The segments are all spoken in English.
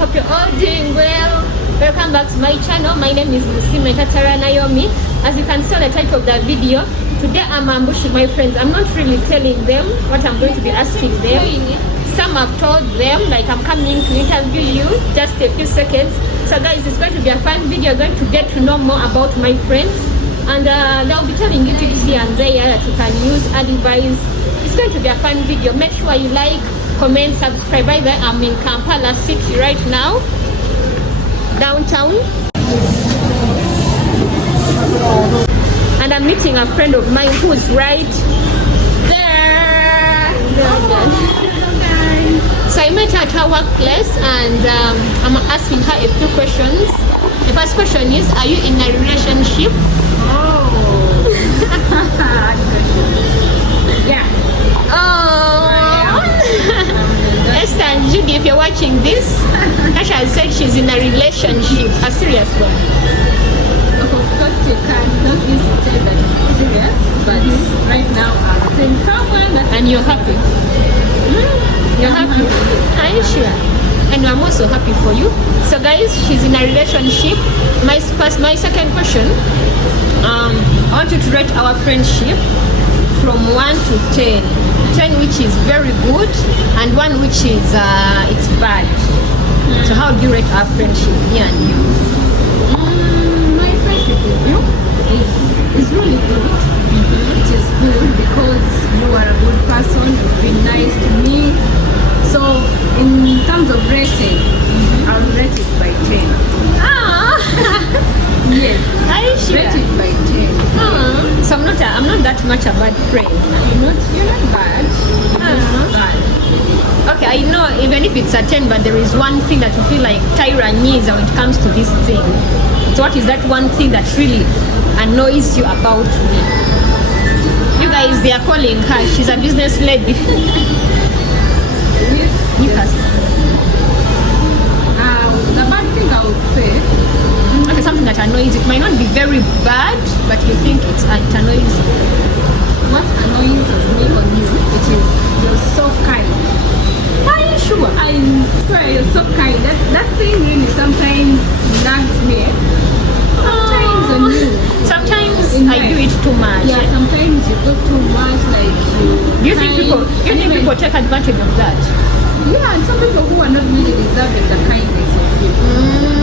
hope you're all doing well. Welcome back to my channel. My name is Tatara Naomi. As you can see on the title of the video, today I'm ambushing my friends. I'm not really telling them what I'm going to be asking them. Some have told them, like, I'm coming to interview you, just a few seconds. So guys, it's going to be a fun video. You're going to get to know more about my friends, and they'll be telling you tips here and there that you can use, advice. It's going to be a fun video. Make sure you like, comment, subscribe. By the way, I'm in Kampala City right now, downtown, and I'm meeting a friend of mine who's right there. So I met her at her workplace, and I'm asking her a few questions. The first question is, are you in a relationship? Yeah. Oh. Esther and Judy, if you're watching this, Tasha has said she's in a relationship, a serious one. Of course, you cannot use to say that it's serious, but right now I'm seeing someone that. And you're happy? You're happy? Are you sure? And I'm also happy for you. So guys, she's in a relationship. My second question, I want you to rate our friendship from 1 to 10. 10 which is very good, and 1 which is it's bad. So how do you rate our friendship, me and you? My friendship with you is really good. It is good because you are a good person. You've been nice to me. So in terms of rating, I'll rate it by 10. Ah. Yes. Are you sure? Rate it by 10. So I'm not that much a bad friend. You're not bad. You're not bad. Okay, I know even if it's a 10, but there is one thing that you feel like Tyra needs when it comes to this thing. So what is that one thing that really annoys you about me? You guys, they are calling her. She's a business lady. Yes. Yes. The bad thing I would say. Okay, something that annoys you. It might not be very bad, but you think it annoys you. What annoys me on you, it is you're so kind. Are you sure? I swear you're so kind. That thing really sometimes nags me. Sometimes on you. Sometimes I do it too much. Yeah, sometimes you do too much, like Do you think people take advantage of that? Yeah, and some people who are not really deserving the kindness of you,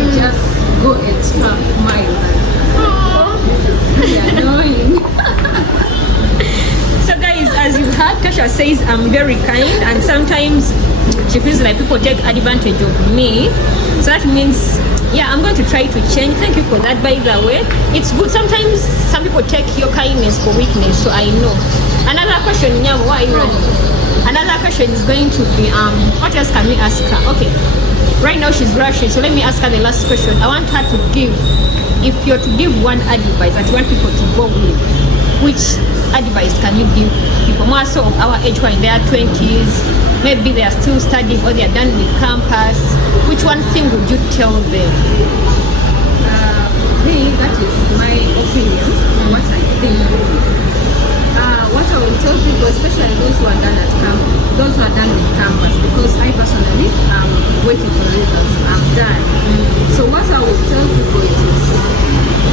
they just go extra mile. This is really annoying. So guys, as you heard, Tasha says I'm very kind, and sometimes she feels like people take advantage of me. So that means, yeah, I'm going to try to change. Thank you for that, by the way. It's good. Sometimes some people take your kindness for weakness, so I know. Another question, Nyamo, why are you running? Another question is going to be, what else can we ask her? Okay, right now she's rushing, so let me ask her the last question. I want her to give, if you're to give one advice that you want people to go with, which advice can you give people more so of our age who are in their 20s, maybe they are still studying or they are done with campus? Which one thing would you tell them? That is my opinion, what I think. What I will tell people, especially those who are done at campus, those who are done with campus, because I personally am waiting for results. I'm done. So what I will tell people is,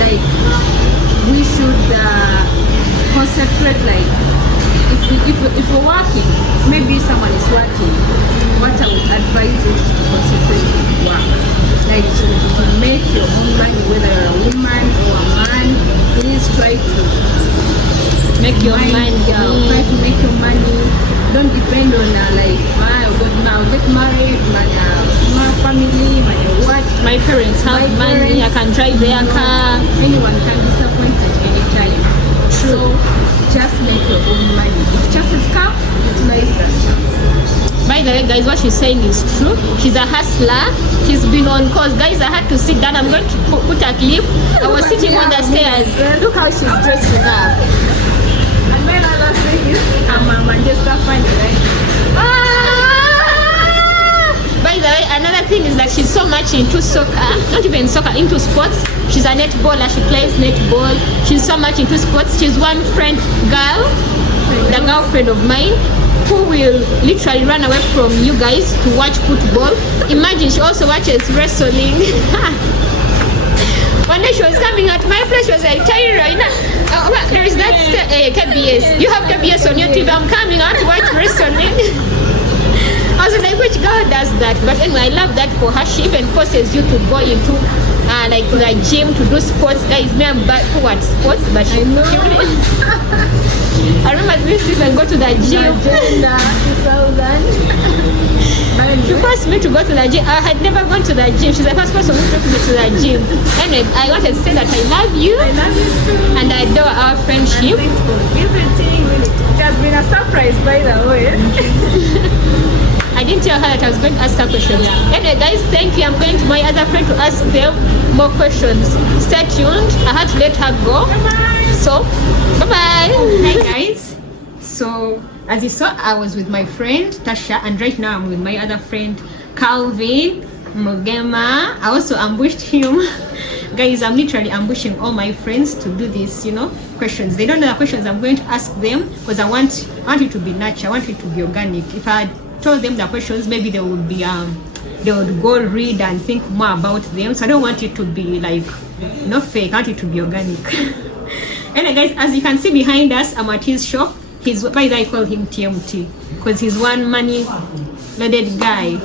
like, we should concentrate. Like, if we're working, maybe someone is working, what I would advise you is to concentrate on work. Like, to make your own money, whether you're a woman or a man. Please try to Make your money. Try to make your money. Don't depend on like, I'll get married, my family, my what. My parents have money. I can drive their car. Anyone can disappoint at any time. True. So just make your own money. If chances come, utilize that chance. By the way, guys, what she's saying is true. She's a hustler. She's been on course. Guys, I had to sit down. I'm going to put a clip. I was sitting on the stairs. Look how she's dressing up. Another thing is, I'm a Manchester fan, right? By the way, another thing is that she's so much into soccer, not even soccer, into sports. She's a netballer. She plays netball. She's so much into sports. She's one friend girl, the girlfriend of mine, who will literally run away from you guys to watch football. Imagine she also watches wrestling. One day she was coming at my place, she was like, Tyra, you know, there is that KBS. You have KBS on your TV. I'm coming out to watch wrestling. I was like, which girl does that? But anyway, I love that for her. She even forces you to go into like the gym to do sports. Guys, me, I'm bad for what sports, but she really. I remember we used to even go to the gym. She forced me to go to the gym. I had never gone to the gym. She's the first person who took me to the gym. Anyway, I wanted to say that I love you. I love you too. And I adore our friendship. And thanks for visiting. It has been a surprise, by the way. I didn't tell her that I was going to ask her questions. Anyway, guys, thank you. I'm going to my other friend to ask them more questions. Stay tuned. I had to let her go. Bye-bye. So, bye-bye. Hi, guys. So, as you saw, I was with my friend, Tasha, and right now I'm with my other friend, Calvin Mogema. I also ambushed him. Guys, I'm literally ambushing all my friends to do this, questions. They don't know the questions I'm going to ask them because I want it to be natural. I want it to be organic. If I told them the questions, maybe they would be they would go read and think more about them. So I don't want it to be like fake. I want it to be organic. Anyway, guys, as you can see behind us, I'm at his shop. By the way, I call him TMT because he's one money loaded guy.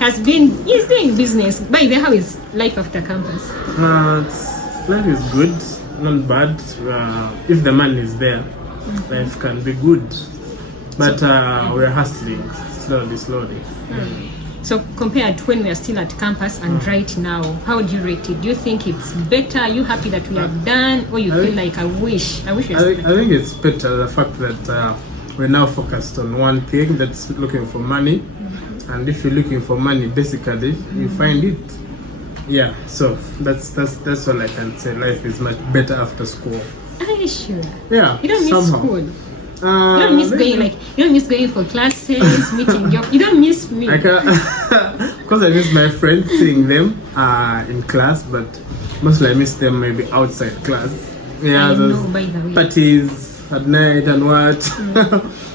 He's doing business. By the way, how is life after campus? Life is good, not bad. If the money is there, life can be good. But we're hustling slowly. So compared to when we are still at campus and right now, how would you rate it? Do you think it's better? Are you happy that we are done? Or you feel like I wish I think it's better, the fact that we're now focused on one thing, that's looking for money. And if you're looking for money, basically, you find it. Yeah, so that's all I can say. Life is much better after school. Are you sure? Yeah, you don't miss somehow. School? You don't miss you don't miss going for classes, meeting your, you don't miss me. Because I miss my friends, seeing them in class, but mostly I miss them maybe outside class. Yeah, I those know, by the way. parties at night and what.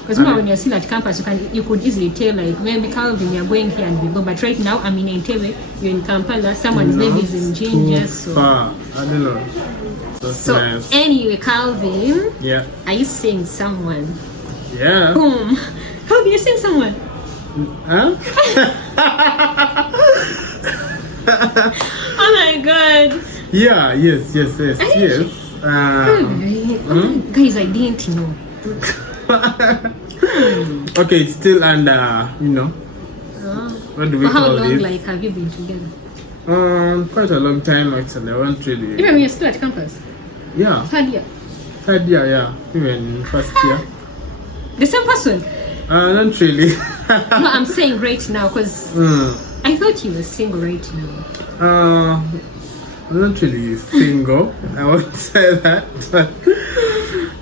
Because when you're still at campus, you could easily tell, like, maybe Calvin, you're going here and we go. But right now, I'm in Entebbe, you're in Kampala, someone's maybe is in Ginger. So far. I don't know. So nice. Anyway, Calvin, yeah. Are you seeing someone? Yeah. Whom? Calvin, you seeing someone? Huh? Oh my God. Yeah. Yes. Guys, I didn't know. Okay, it's still under, what do we For how call long, it? like, have you been together? Quite a long time actually. I won't really. Even when you're still at campus? Yeah. Third year, yeah. Even first year. The same person? Not really. No, I'm saying right now because I thought you were single right now. I'm not really single. I won't say that. But,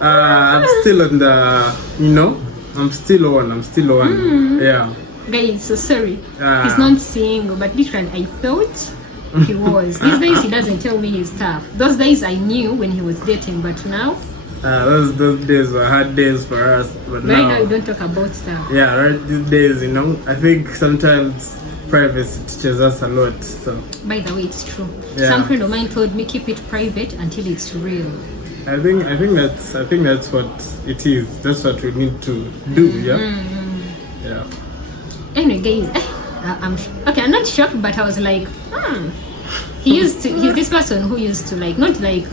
I'm still on the, I'm still on. Yeah. Guys, so sorry. He's not single, but literally I thought he was. These days he doesn't tell me his stuff. Those days I knew when he was dating, but now those days were hard days for us. But right now you don't talk about stuff. Yeah, right. These days, I think sometimes privacy teaches us a lot. So. By the way, it's true. Yeah. Some friend of mine told me keep it private until it's real. I think that's what it is. That's what we need to do. Yeah. Yeah. Anyway, guys, I'm not shocked, but I was like, he's this person who used to like, not like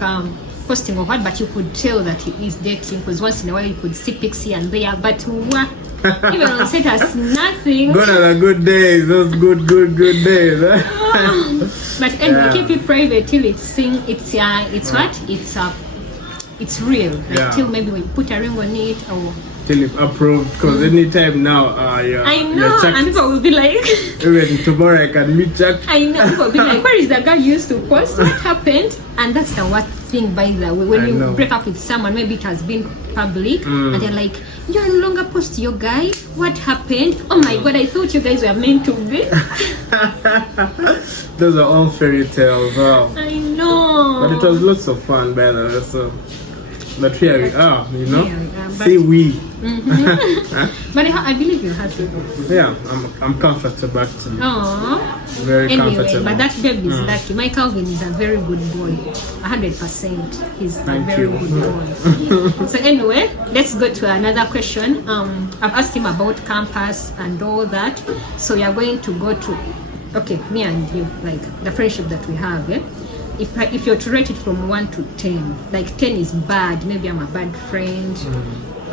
posting or what, but you could tell that he is dating because once in a while you could see pics here and there, but even on status, nothing. Gone are the good days, those good days. But anyway, keep it private till it's real. Like till maybe when you put a ring on it or till it's approved. Because anytime now, I know, and people will be like, even tomorrow I can meet Jack. I know, people will be like, where is the guy you used to post? What happened? And that's the worst thing, by the way. When you break up with someone, maybe it has been public, and they're like, you no longer post your guy. What happened? Oh my God, I thought you guys were meant to be. Those are all fairy tales. Wow. I know. But it was lots of fun, by the way. So But here we are, you know. Here we are, but- See we. But I believe you're happy. Yeah, I'm comfortable actually. Aww. Very Anyway, comfortable. but that baby is lucky. My Calvin is a very good boy. 100%. He's Thank a very you. good boy. So anyway, let's go to another question. I've asked him about campus and all that. So we are going to go to, okay, me and you, like the friendship that we have. Eh? If you're to rate it from 1 to 10, like 10 is bad, maybe I'm a bad friend.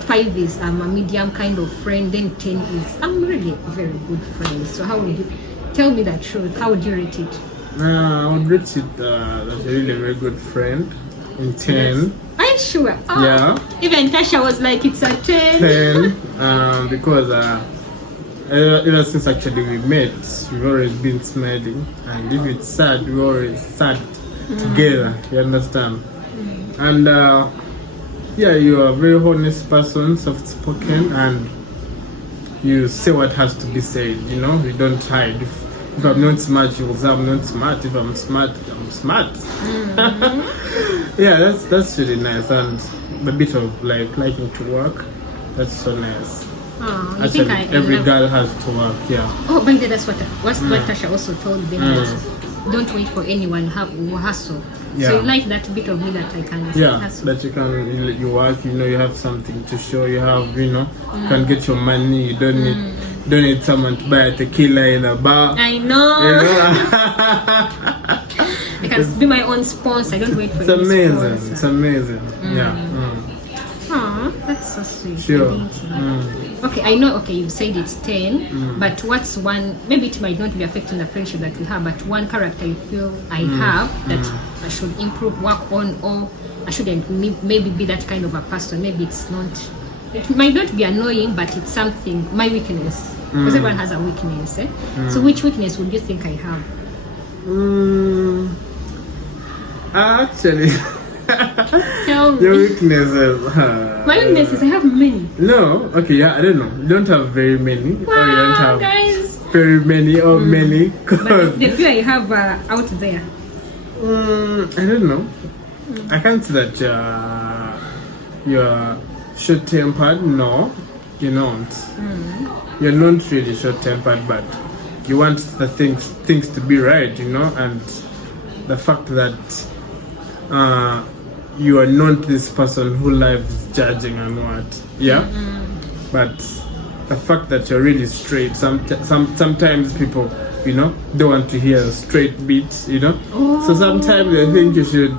5 is I'm a medium kind of friend. Then 10 is I'm really a very good friend. So how would you tell me the truth? How would you rate it? I would rate it that you're really a very good friend in 10. Are you sure? Oh, Yeah. Even Tasha was like, it's a 10. 10 because ever since actually we met, we've always been smiling, and if it's sad, we always sad together. You understand? And yeah, you're a very honest person, soft spoken, and you say what has to be said. You know, you don't hide. If I'm not smart, you will say I'm not smart. If I'm smart, I'm smart. Yeah, that's really nice, and a bit of like liking to work. That's so nice. Oh, you Actually, think I every love- girl has to work. Yeah. Oh, but that's what Tasha also told them. That don't wait for anyone who hustle. Yeah. So you like that bit of me that I can Yeah, hustle. that you work, you know, you have something to show, you have, you know, you can get your money, you don't need someone to buy a tequila in a bar. I know. You know? I can be my own sponsor. I don't wait for It's any amazing. sponsor. It's amazing. Yeah. Aw, that's so sweet. Sure. Thank you. Okay, I know, okay, you said it's 10, but what's one, maybe it might not be affecting the friendship that we have, but one character you feel I have that I should improve, work on, or I shouldn't maybe be that kind of a person. Maybe it's not, it might not be annoying, but it's something, my weakness. Because everyone has a weakness. Eh? So which weakness would you think I have? Actually, Tell me. your weaknesses. My weaknesses, I have many. No, okay, yeah, I don't know. You don't have very many. Or you don't Wow, have guys. very many or many. But the few I have out there. I don't know. I can't say that you're short-tempered. No, you're not. You're not really short-tempered, but you want the things to be right, you know. And the fact that you are not this person who loves judging and what, yeah. But the fact that you're really straight, sometimes people, you know, don't want to hear straight beats, you know. So sometimes I think you should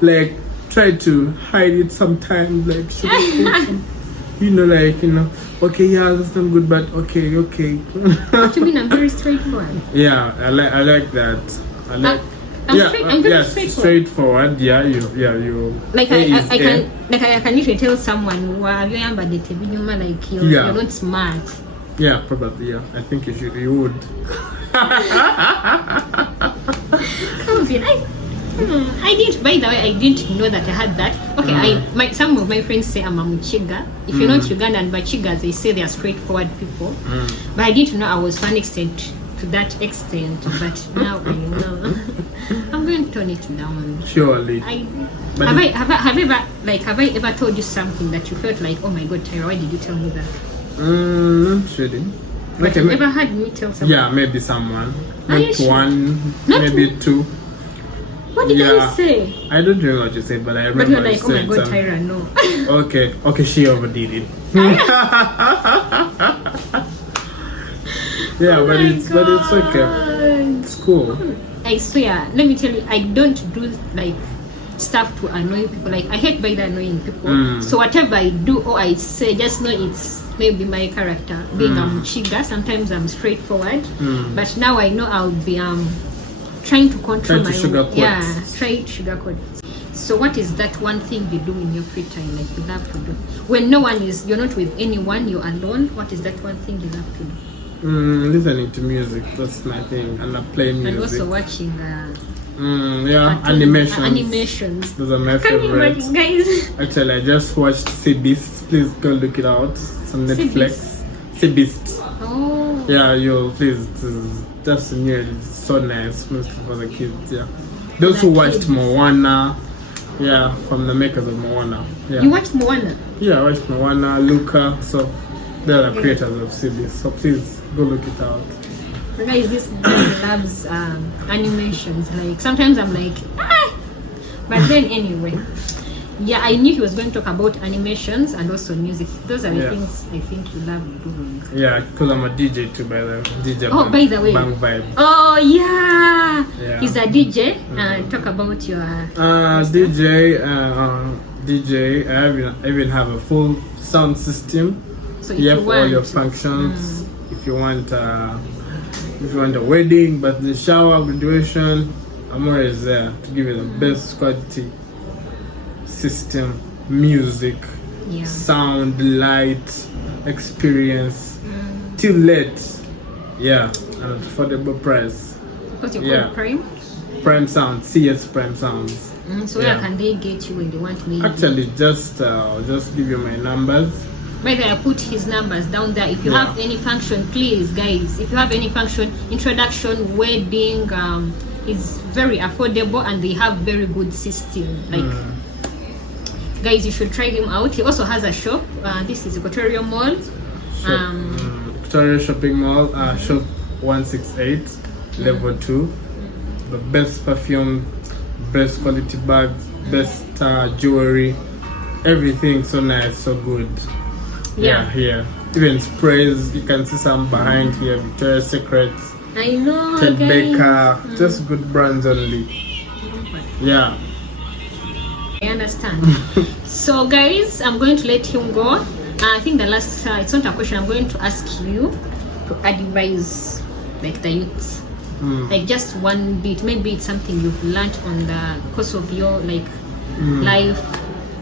like try to hide it sometimes, like you know, like, you know, okay, yeah, that's not good, but okay. What do you mean? I'm very straightforward. Yeah, I like that. I like. I'm very straightforward. Yeah, you. Like A I is can, A. like I can usually tell someone, "Wow, like you're not smart." Yeah, probably. Yeah, I think you would. I didn't. By the way, I didn't know that I had that. Okay, some of my friends say I'm a Muchiga. If you're not Ugandan, but Chigas, they say they are straightforward people. But I didn't know I was to an extent, to that extent. But now I know. I'm going to turn it down. Surely. Have I ever told you something that you felt like, oh my God, Tyra, why did you tell me that? Not really. But you ever had me tell someone? Yeah, maybe someone. Are you Not sure? one, Not maybe two. What did I say? I don't remember what you said, but I remember But you're like, you oh my said God, something. Tyra, no. Okay, she overdid it. Yeah, Oh but my it's okay. God. It's cool. I swear, let me tell you, I don't do like stuff to annoy people. Like I hate by the annoying people. So whatever I do or I say, just know it's maybe my character. Being a Muchiga, sometimes I'm straightforward. But now I know I'll be trying to control Try to sugarcoat. try to sugarcoat. So what is that one thing you do in your free time, like you love to do? When no one is, you're not with anyone, you're alone, what is that one thing you love to do? Listening to music, that's my thing, and I play music. And also watching animations. Those are my Can you favorites. imagine, guys? Actually, I just watched Sea Beast. Please go look it out. It's on Netflix. Sea Beast. Oh. Yeah, please. That's new. It's so nice, mostly for the kids. Yeah, those who watched kids. Moana, Yeah, from the makers of Moana. Yeah. You watched Moana? Yeah, I watched Moana, Luca, so they're the creators of CB. So please go look it out. Guys, this guy loves animations. Like sometimes I'm like, but then anyway, yeah, I knew he was going to talk about animations and also music. Those are the things I think you love doing. Yeah, because I'm a DJ too, by the way. DJ. Oh, by the way. Bang Vibe. Oh yeah. Yeah. He's a DJ. Talk about your. DJ. I even have a full sound system. So you have all your functions. If you want a wedding, birthday shower, graduation, I'm always there to give you the best quality system, music, sound, light, experience, till late. Yeah, an affordable price. What's your code? Prime? Prime Sound, CS Prime Sounds. So where can they get you when they want me? Actually, just give you my numbers. By the way, I put his numbers down there. If you have any function, please, guys. If you have any function, introduction, wedding, is very affordable and they have very good system. Like, guys, you should try them out. He also has a shop. This is Equatorial Mall. Equatorial Shopping Mall, shop 168, level 2. The best perfume, best quality bags, best jewelry, everything so nice, so good. Yeah, here. Even sprays, you can see some behind here, Victoria's Secrets. I know, Ted Baker, just good brands only. Yeah. I understand. So guys, I'm going to let him go. I think the last, it's not a question, I'm going to ask you to advise like the youth. Like just one bit, maybe it's something you've learned on the course of your like life.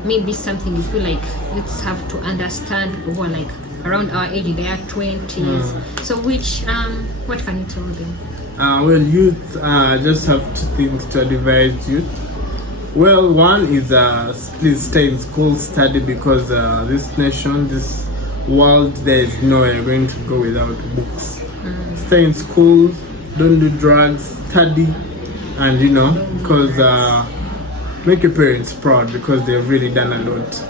Maybe something you feel like youths have to understand who are like around our age, they are 20s. So which what can you tell them? Well, youth just have two things to advise youth. Well, one is please stay in school, study, because this nation, this world, there is nowhere you're going to go without books. Stay in school, don't do drugs, study, and because make your parents proud because they've really done a lot.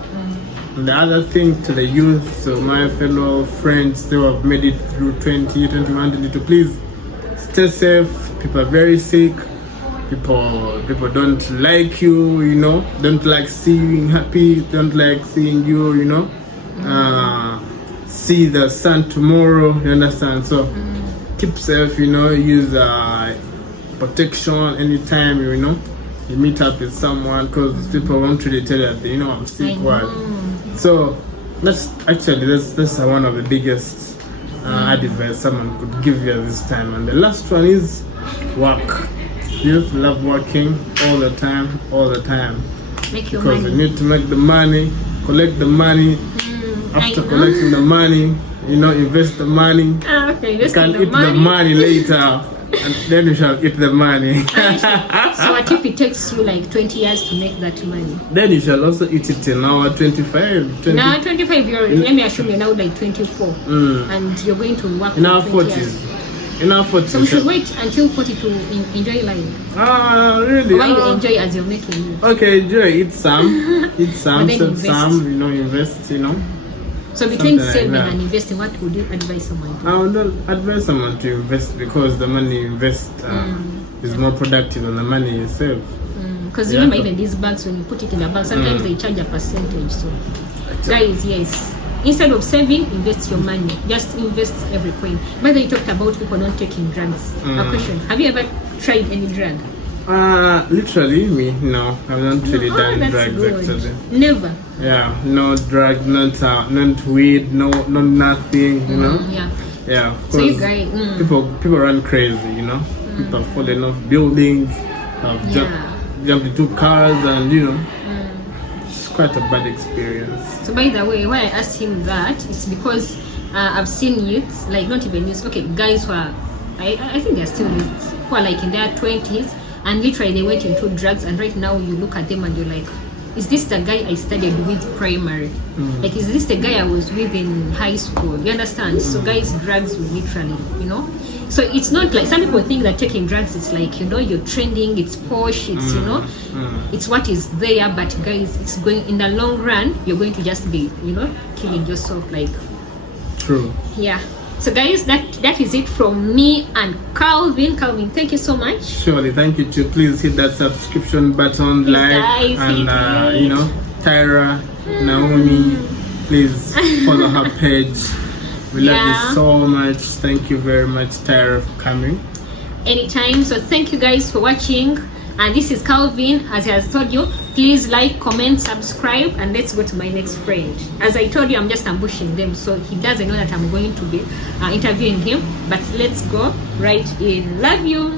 And the other thing to the youth, so my fellow friends, they have made it through 2021, 22, please stay safe. People are very sick. People don't like you, don't like seeing happy, don't like seeing you, see the sun tomorrow, you understand? So keep safe, use protection anytime, you meet up with someone, because people won't really tell you that, I'm sick. So that's one of the biggest advice someone could give you at this time. And the last one is work. Youth love working all the time. Make your because money. You need to make the money, collect the money. After collecting the money, invest the money. Okay, you can eat the money later. And then you shall eat the money. So what if it takes you like 20 years to make that money? Then you shall also eat it in our 25. Now 25, let me assume you're now like 24. And you're going to work in our 20 40s. years. In our 40s. So we should wait until 40 to enjoy life. Really? Why you enjoy as you're making it? Okay, enjoy. Eat some. Save some, invest, So between saving and investing, what would you advise someone to do? I would advise someone to invest, because the money you invest is more productive than the money you save. Because remember, even these banks, when you put it in a bank, sometimes they charge a percentage. So guys, yes, instead of saving, invest your money. Just invest every coin. But they talked about people not taking drugs. A question: have you ever tried any drug? Literally, me, no. I've not really done drugs actually. Never. Yeah, no drug, not weed, no nothing, Yeah. So you guys, people run crazy, People falling off buildings, jump into cars, and it's quite a bad experience. So by the way, why I asked him that, it's because I've seen youths, like not even youths, guys who are, I think they're still youths, who are like in their 20s, and literally they went into drugs, and right now you look at them and you're like, is this the guy I studied with primary? Like, is this the guy I was with in high school? You understand? So guys, drugs will literally, So it's not like some people think that taking drugs is like, you know, you're trending, it's posh, it's you know, it's what is there. But guys, it's going in the long run, you're going to just be, you know, killing yourself. Like, True. yeah. So guys, that is it from me and Calvin. Calvin, thank you so much. Surely, thank you too. Please hit that subscription button, Please, like, guys, and hit it. you know, Tyra, Naomi, please follow her page. We love you so much. Thank you very much, Tyra, for coming. Anytime. So thank you guys for watching. And this is Calvin. As I have told you, please like, comment, subscribe, and let's go to my next friend. As I told you, I'm just ambushing them, so he doesn't know that I'm going to be interviewing him. But let's go right in. Love you.